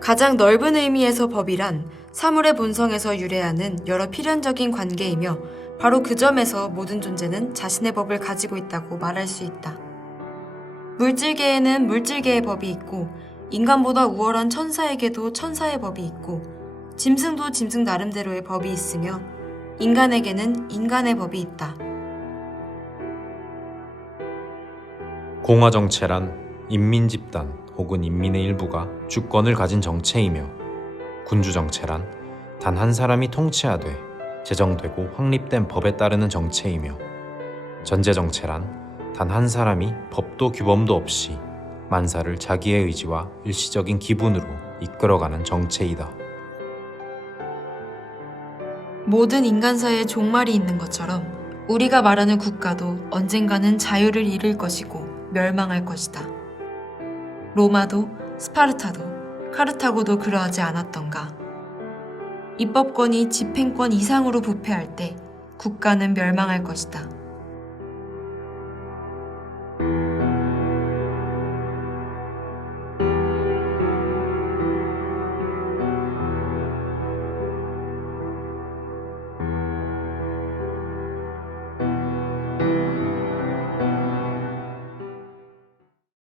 가장 넓은 의미에서 법이란 사물의 본성에서 유래하는 여러 필연적인 관계이며 바로 그 점에서 모든 존재는 자신의 법을 가지고 있다고 말할 수 있다. 물질계에는 물질계의 법이 있고 인간보다 우월한 천사에게도 천사의 법이 있고 짐승도 짐승 나름대로의 법이 있으며 인간에게는 인간의 법이 있다. 공화 정체란 인민 집단 혹은 인민의 일부가 주권을 가진 정체이며 군주 정체란 단 한 사람이 통치하되 제정되고 확립된 법에 따르는 정체이며 전제 정체란 단 한 사람이 법도 규범도 없이 만사를 자기의 의지와 일시적인 기분으로 이끌어가는 정체이다. 모든 인간사에 종말이 있는 것처럼 우리가 말하는 국가도 언젠가는 자유를 잃을 것이고 멸망할 것이다. 로마도 스파르타도 카르타고도 그러하지 않았던가. 입법권이 집행권 이상으로 부패할 때 국가는 멸망할 것이다.